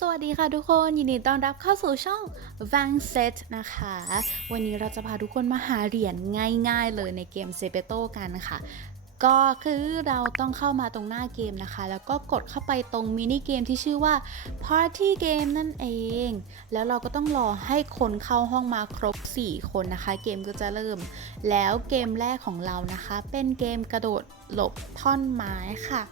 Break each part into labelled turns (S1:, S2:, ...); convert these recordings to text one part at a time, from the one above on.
S1: สวัสดีค่ะทุกคนยินดีต้อนรับเข้าสู่ช่อง v a n s e t นะคะ วันนี้เราจะพาทุกคนมาหาเหรียญง่ายๆเลยในเกม z e p e t o กันค่ะ ก็คือเราต้องเข้ามาตรงหน้าเกมนะคะ แล้วก็กดเข้าไปตรงมินิเกมที่ชื่อว่า Party Game นั่นเอง แล้วเราก็ต้องรอให้คนเข้าห้องมาครบ 4 คนนะคะ เกมก็จะเริ่ม แล้วเกมแรกของเรานะคะ เป็นเกมกระโดดหลบท่อนไม้ค่ะ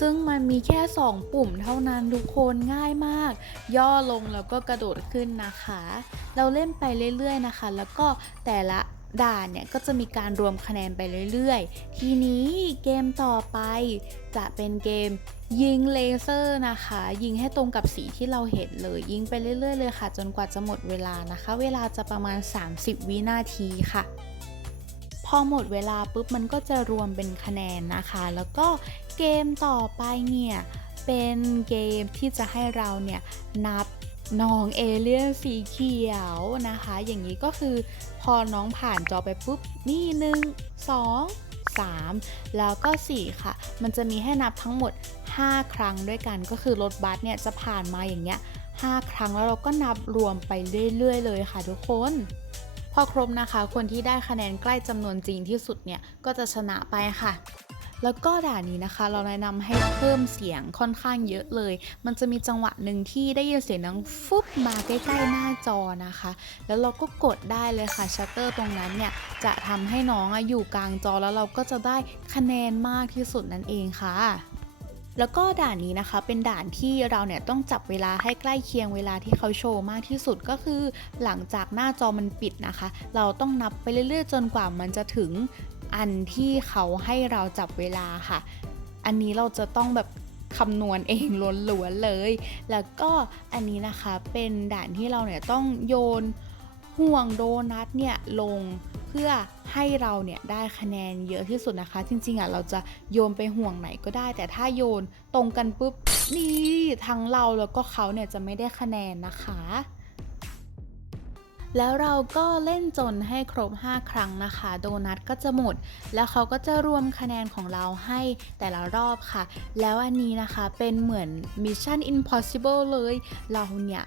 S1: ซึ่งมันมีแค่ 2 ปุ่มเท่านั้นทุกคนง่ายมาก ย่อลงแล้วก็กระโดดขึ้นนะคะ เราเล่นไปเรื่อยๆนะคะ แล้วก็แต่ละด่านเนี่ยก็จะมีการรวมคะแนนไปเรื่อยๆ ทีนี้เกมต่อไปจะเป็นเกมยิงเลเซอร์นะคะ ยิงให้ตรงกับสีที่เราเห็นเลย ยิงไปเรื่อยๆเลยค่ะ จนกว่าจะหมดเวลานะคะ เวลาจะประมาณ 30 วินาทีค่ะ อหมดเวลาปุ๊บมันก็จะรวมเป็นคะแนนนะคะ แล้วก็เกมต่อไปเนี่ย เป็นเกมที่จะให้เราเนี่ยนับน้องเอเลี่ยนสีเขียวนะคะ อย่างนี้ก็คือพอน้องผ่านจอไปปุ๊บ นี่หนึ่งสองสามแล้วก็ 4 ค่ะ มันจะมีให้นับทั้งหมด 5 ครั้งด้วยกัน ก็คือรถบัสเนี่ยจะผ่านมาอย่างเงี้ย5ครั้งแล้วเราก็นับรวมไปเรื่อย ๆ เลยค่ะทุกคน พอครบนะคะ คนที่ได้คะแนนใกล้จำนวนจริงที่สุดเนี่ยก็จะชนะไปค่ะแล้วก็ด่านนี้นะคะ เราแนะนำให้เพิ่มเสียงค่อนข้างเยอะเลย มันจะมีจังหวะหนึ่งที่ได้ยินเสียงดังฟุบมาใกล้ๆหน้าจอนะคะ แล้วเราก็กดได้เลยค่ะชัตเตอร์ตรงนั้นเนี่ยจะทำให้น้องอะอยู่กลางจอแล้วเราก็จะได้คะแนนมากที่สุดนั่นเองค่ะ แล้วก็ด่านนี้นะคะเป็นด่านที่เราเนี่ยต้องจับเวลาให้ใกล้เคียงเวลาที่เขาโชว์มากที่สุดก็คือ หลังจากหน้าจอมันปิดนะคะ เราต้องนับไปเรื่อยๆ จนกว่ามันจะถึงอันที่เขาให้เราจับเวลาค่ะ อันนี้เราจะต้องแบบคำนวณเองล้วนๆเลย แล้วก็อันนี้นะคะเป็นด่านที่เราเนี่ยต้องโยนห่วงโดนัทเนี่ยลง เพื่อให้เราเนี่ยได้คะแนนเยอะที่สุดนะคะ จริงๆอะเราจะโยนไปห่วงไหนก็ได้ แต่ถ้าโยนตรงกันปุ๊บนี่ทั้งเราแล้วก็เขาเนี่ยจะไม่ได้คะแนนนะคะ แล้วเราก็เล่นจนให้ครบ 5 ครั้งนะคะ โดนัทก็จะหมด แล้วเขาก็จะรวมคะแนนของเราให้แต่ละรอบค่ะ แล้วอันนี้นะคะเป็นเหมือน Mission Impossible เลย เราเนี่ย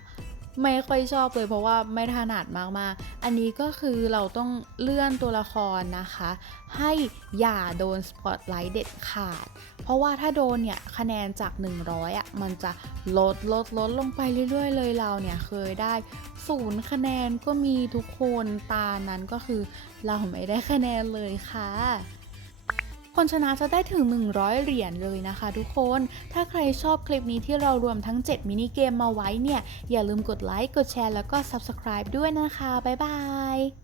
S1: ไม่ค่อยชอบเลยเพราะว่าไม่ถนัดมากๆ อันนี้ก็คือเราต้องเลื่อนตัวละครนะคะ ให้อย่าโดนสปอตไลท์เด็ดขาด เพราะว่าถ้าโดนเนี่ยคะแนนจาก 100อะมันจะลดลดลดลงไปเรื่อยๆ เลยเราเนี่ยเคยได้ศูนย์คะแนนก็มีทุกคนตานั้นก็คือเราไม่ได้คะแนนเลยค่ะ คนชนะจะได้ถึง 100 เหรียญเลยนะคะทุกคน ถ้าใครชอบคลิปนี้ที่เรารวมทั้ง 7 มินิเกมมาไว้เนี่ย อย่าลืมกดไลค์ กดแชร์ แล้วก็ Subscribe ด้วยนะคะ บ๊ายบาย